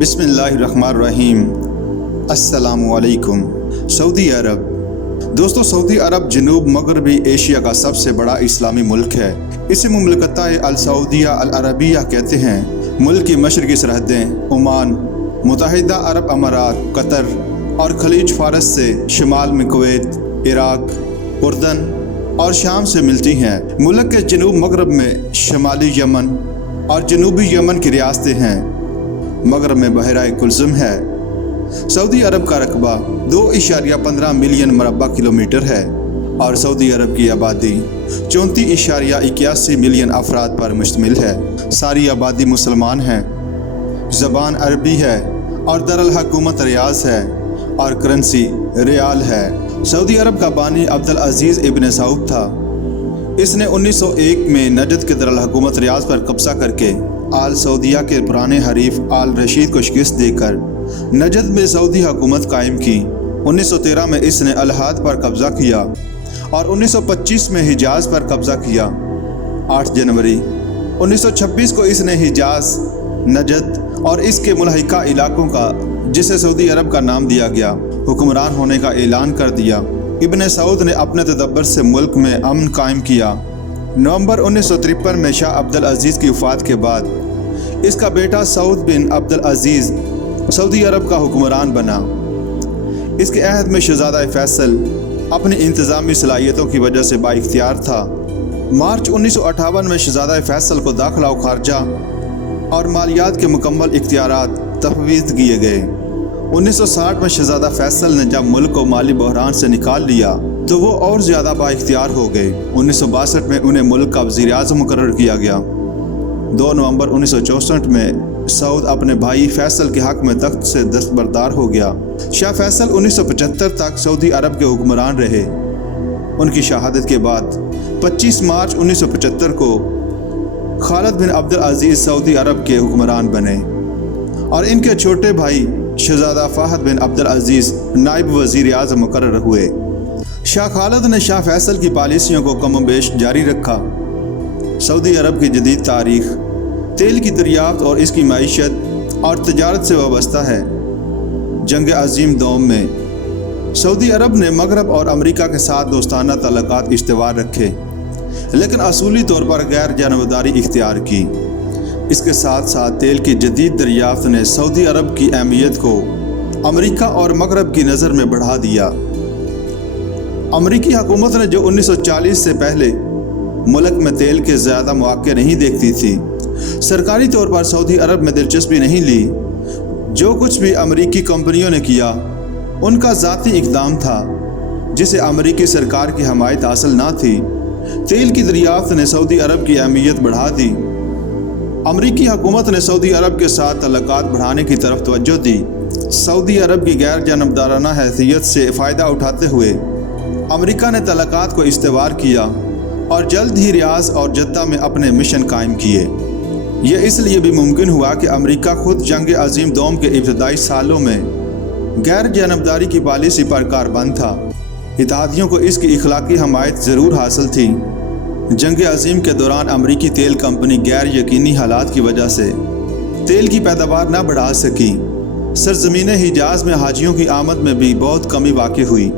बिस्मिल्लाहिर्रहमानिर्रहीम। अस्सलामुअलैकुम। सऊदी अरब। दोस्तों, सऊदी अरब जनूब मगरबी एशिया का सबसे बड़ा इस्लामी मुल्क है। इसे मुमलकत अल सऊदिया अल अरबिया कहते हैं। मुल्क की मशरकी सरहदें ओमान, मुत्तहिदा अरब अमारात, कतर और खलीज फारस से शिमाल में कुवैत, इराक, उर्दन और शाम से मिलती हैं। मुल्क के जनूब मगरब में शमाली यमन और जनूबी यमन की रियासतें हैं। मगरब में बहराए कुलजुम है। सऊदी अरब का रकबा 2.15 मिलियन मरबा किलोमीटर है और सऊदी अरब की आबादी 34.81 मिलियन अफराद पर मुश्तमिल है। सारी आबादी मुसलमान है। ज़बान अरबी है और दरअल हुकूमत रियाज है और करेंसी रियाल है। सऊदी अरब का बानी अब्दुल अजीज़ इब्न सऊद था। इसने 1901 में नजद के दरअल हुकूमत रियाज पर कब्जा करके आल सऊदिया के पुराने हरीफ आल रशीद को शिकस्त देकर नजद में सऊदी हुकूमत कायम की। 1913 में इसने अलहाद पर कब्जा किया और 1925 में हिजाज पर कब्जा किया। 8 जनवरी 1926 को इसने हिजाज, नजद और इसके मुल्हिका इलाकों का, जिसे सऊदी अरब का नाम दिया गया, हुक्मरान होने का ऐलान कर दिया। इब्न सऊद ने अपने तदब्बर से मुल्क में अमन कायम किया। नवंबर 1953 में शाह अब्दुल अजीज़ की वफ़ात के बाद इसका बेटा सऊद बिन अब्दुल अजीज़ सऊदी अरब का हुक्मरान बना। इसके अहद में शहज़ादा फैसल अपनी इंतज़ामी सलाहियतों की वजह से बाइख्तियार था। मार्च 1958 में शहज़ादा फैसल को दाखिला व खारजा और मालियात के मुकम्मल इख्तियारात तफवीज़ किए गए। 1960 में शहज़ादा फैसल ने जब मुल्क को माली बहरान से निकाल लिया तो वो और ज़्यादा बाइख्तियार हो गए। 1962 में उन्हें मुल्क का वज़ीर आज़म मुकर्रर किया गया। 2 नवंबर 1964 में सऊद अपने भाई फैसल के हक़ में तख्त से दस्तबरदार हो गया। शाह फैसल 1975 तक सऊदी अरब के हुक्मरान रहे। उनकी शहादत के बाद 25 मार्च 1975 को खालिद बिन अब्दुल अजीज़ सऊदी अरब के हुक्मरान बने और इनके छोटे भाई शहज़ादा फ़हद बिन अब्दुल अजीज़ नायब वज़ीर आज़म मुकर्रर हुए। शाह खालिद ने शाह फैसल की पॉलिसियों को कम बेश जारी रखा। सऊदी अरब की जदीद तारीख़ तेल की दरियाफ्त और इसकी मईशत और तजारत से वाबस्ता है। जंग अज़ीम दोम में सऊदी अरब ने मगरब और अमरीका के साथ दोस्ताना तल्लुकात इस्तेवार रखे, लेकिन असूली तौर पर गैर जानबदारी इख्तियार की। इसके साथ साथ तेल की जदीद दरियाफ्त ने सऊदी अरब की अहमियत को अमरीका और मगरब की नज़र में बढ़ा दिया। अमरीकी हुकूमत ने जो 1940 से पहले मुल्क में तेल के ज़्यादा मौक़े नहीं देखती थी, सरकारी तौर पर सऊदी अरब में दिलचस्पी नहीं ली। जो कुछ भी अमरीकी कंपनियों ने किया उनका ज़ाती इक़दाम था, जिसे अमरीकी सरकार की हमायत हासिल ना थी। तेल की दरियाफ्त ने सऊदी अरब की अहमियत बढ़ा दी। अमरीकी हुकूमत ने सऊदी अरब के साथ तल्लुकात बढ़ाने की तरफ तवज्जो दी। सऊदी अरब की गैर जानबदाराना हैसियत से फ़ायदा उठाते हुए अमरीका ने तल्लुकात को इस्तेवार किया और जल्द ही रियाज और जद्दा में अपने मिशन कायम किए। यह इसलिए भी मुमकिन हुआ कि अमरीका खुद जंग अज़ीम दोम के इब्तदाई सालों में गैर जानबदारी की पॉलिसी पर कारबंद था। इत्तेहादियों को इसकी इखलाकी हमायत ज़रूर हासिल थी। जंग अज़ीम के दौरान अमरीकी तेल कंपनी गैर यकीनी हालात की वजह से तेल की पैदावार न बढ़ा सकी। सरज़मीन हिजाज में हाजियों की आमद में भी बहुत कमी वाक़ई हुई,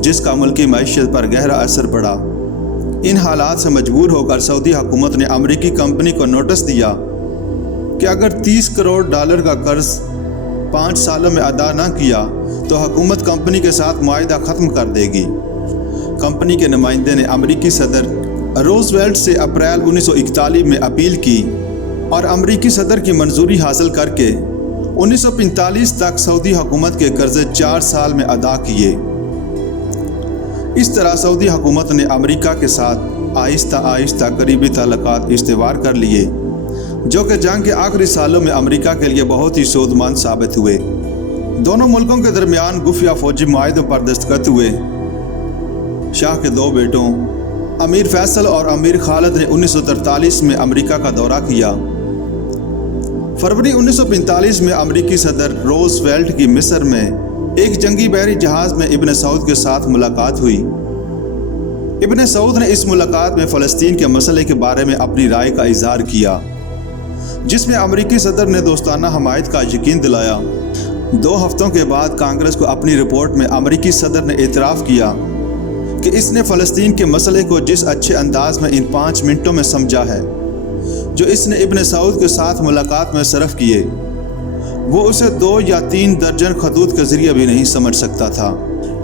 जिसका मुल्की मईशत पर गहरा असर पड़ा। इन हालात से मजबूर होकर सऊदी हुकूमत ने अमरीकी कंपनी को नोटिस दिया कि अगर $30 करोड़ का कर्ज 5 सालों में अदा न किया तो हुकूमत कंपनी के साथ मुआहिदा ख़त्म कर देगी। कंपनी के नुमाइंदे ने अमरीकी सदर रूज़वेल्ट से अप्रैल 1941 में अपील की और अमरीकी सदर की मंजूरी हासिल करके 1945 तक सऊदी हुकूमत के कर्जे 4 साल में अदा किए। इस तरह सऊदी हुकूमत ने अमरीका के साथ आहिस्ता आहिस्ता करीबी ताल्लुकात इस्तेवार कर लिए, जो कि जंग के आखिरी सालों में अमरीका के लिए बहुत ही सूदमंद साबित हुए। दोनों मुल्कों के दरमियान खुफिया फौजी मुआहिदों पर दस्तखत हुए। शाह के 2 बेटों अमीर फैसल और अमीर खालिद ने 1943 में अमरीका का दौरा किया। फरवरी 1945 में अमरीकी सदर रूज़वेल्ट की मिस्र में एक जंगी बहरी जहाज़ में इब्न सऊद के साथ मुलाकात हुई। इब्न सऊद ने इस मुलाकात में फ़लस्तीन के मसले के बारे में अपनी राय का इज़हार किया। جس میں امریکی صدر نے دوستانہ حمایت کا یقین دلایا۔ 2 ہفتوں کے بعد کانگریس کو اپنی رپورٹ میں امریکی صدر نے اعتراف کیا کہ اس نے فلسطین کے مسئلے کو جس اچھے انداز میں ان 5 منٹوں میں سمجھا ہے جو اس نے ابن سعود کے ساتھ ملاقات میں صرف کیے، وہ اسے 2 یا 3 درجن خطوط کے ذریعے بھی نہیں سمجھ سکتا تھا۔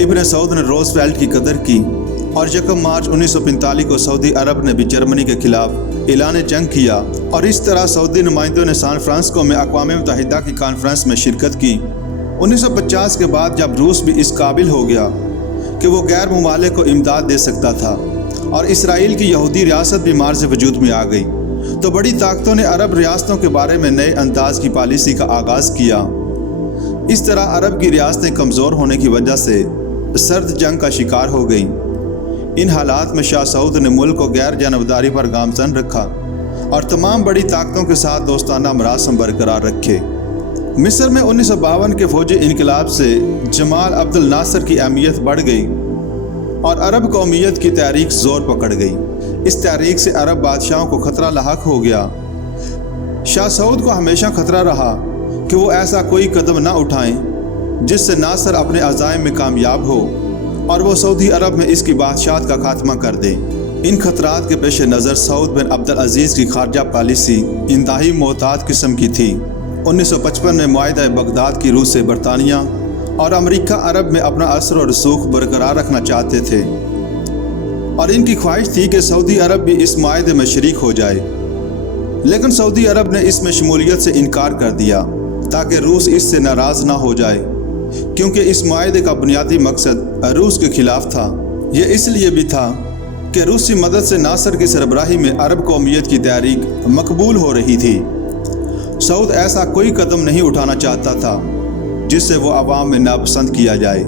ابن سعود نے روزویلٹ کی قدر کی اور 1 مارچ 1945 کو سعودی عرب نے بھی جرمنی کے خلاف اعلان جنگ کیا، اور اس طرح سعودی نمائندوں نے سان فرانسسکو میں اقوام متحدہ کی کانفرنس میں شرکت کی۔ 1950 کے بعد جب روس بھی اس قابل ہو گیا کہ وہ غیر ممالک کو امداد دے سکتا تھا اور اسرائیل کی یہودی ریاست بھی مارز وجود میں آ گئی، تو بڑی طاقتوں نے عرب ریاستوں کے بارے میں نئے انداز کی پالیسی کا آغاز کیا۔ اس طرح عرب کی ریاستیں کمزور ہونے کی وجہ سے سرد جنگ کا شکار ہو گئیں۔ ان حالات میں شاہ سعود نے ملک کو غیر جانبداری پر گامزن رکھا اور تمام بڑی طاقتوں کے ساتھ دوستانہ مراسم برقرار رکھے۔ مصر میں 1952 کے فوجی انقلاب سے جمال عبد الناصر کی اہمیت بڑھ گئی اور عرب قومیت کی تحریک زور پکڑ گئی۔ اس تحریک سے عرب بادشاہوں کو خطرہ لاحق ہو گیا۔ شاہ سعود کو ہمیشہ خطرہ رہا کہ وہ ایسا کوئی قدم نہ اٹھائیں جس سے ناصر اپنے عزائم میں کامیاب ہو اور وہ سعودی عرب میں اس کی بادشاہت کا خاتمہ کر دے۔ ان خطرات کے پیش نظر سعود بن عبد العزیز کی خارجہ پالیسی انتہائی محتاط قسم کی تھی۔ 1955 میں معاہدہ بغداد کی روح سے برطانیہ اور امریکہ عرب میں اپنا اثر و رسوخ برقرار رکھنا چاہتے تھے، اور ان کی خواہش تھی کہ سعودی عرب بھی اس معاہدے میں شریک ہو جائے، لیکن سعودی عرب نے اس میں شمولیت سے انکار کر دیا تاکہ روس اس سے ناراض نہ ہو جائے، کیونکہ اس معاہدے کا بنیادی مقصد روس کے خلاف تھا۔ یہ اس لیے بھی تھا کہ روسی مدد سے ناصر کی سربراہی میں عرب قومیت کی تحریک مقبول ہو رہی تھی۔ سعود ایسا کوئی قدم نہیں اٹھانا چاہتا تھا جس سے وہ عوام میں ناپسند کیا جائے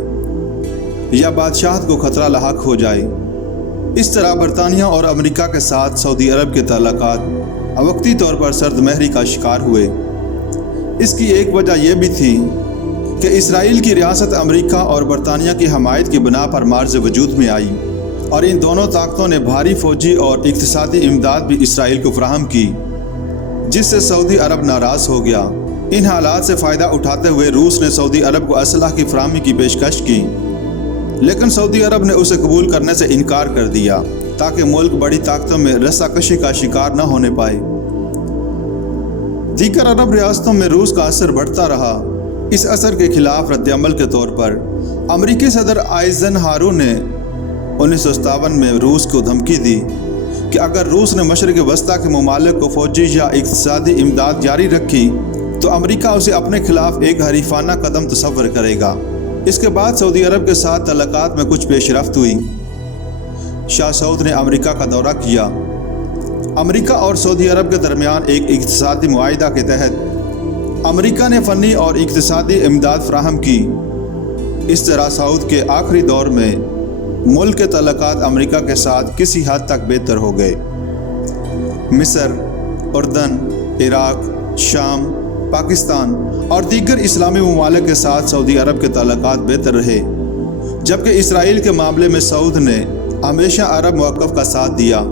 یا بادشاہت کو خطرہ لاحق ہو جائے۔ اس طرح برطانیہ اور امریکہ کے ساتھ سعودی عرب کے تعلقات وقتی طور پر سرد مہری کا شکار ہوئے۔ اس کی ایک وجہ یہ بھی تھی کہ اسرائیل کی ریاست امریکہ اور برطانیہ کی حمایت کی بنا پر مارز وجود میں آئی، اور ان دونوں طاقتوں نے بھاری فوجی اور اقتصادی امداد بھی اسرائیل کو فراہم کی، جس سے سعودی عرب ناراض ہو گیا۔ ان حالات سے فائدہ اٹھاتے ہوئے روس نے سعودی عرب کو اسلحہ کی فراہمی کی پیشکش کی، لیکن سعودی عرب نے اسے قبول کرنے سے انکار کر دیا تاکہ ملک بڑی طاقتوں میں رسا کشی کا شکار نہ ہونے پائے۔ دیگر عرب ریاستوں میں روس کا اثر بڑھتا رہا۔ اس اثر کے خلاف رد عمل کے طور پر امریکی صدر آئزن ہارو نے 1957 میں روس کو دھمکی دی کہ اگر روس نے مشرق وسطیٰ کے ممالک کو فوجی یا اقتصادی امداد جاری رکھی تو امریکہ اسے اپنے خلاف ایک حریفانہ قدم تصور کرے گا۔ اس کے بعد سعودی عرب کے ساتھ تعلقات میں کچھ پیش رفت ہوئی۔ شاہ سعود نے امریکہ کا دورہ کیا۔ امریکہ اور سعودی عرب کے درمیان ایک اقتصادی معاہدہ کے تحت امریکہ نے فنی اور اقتصادی امداد فراہم کی۔ اس طرح سعود کے آخری دور میں ملک کے تعلقات امریکہ کے ساتھ کسی حد تک بہتر ہو گئے۔ مصر، اردن، عراق، شام، پاکستان اور دیگر اسلامی ممالک کے ساتھ سعودی عرب کے تعلقات بہتر رہے، جبکہ اسرائیل کے معاملے میں سعود نے ہمیشہ عرب موقف کا ساتھ دیا۔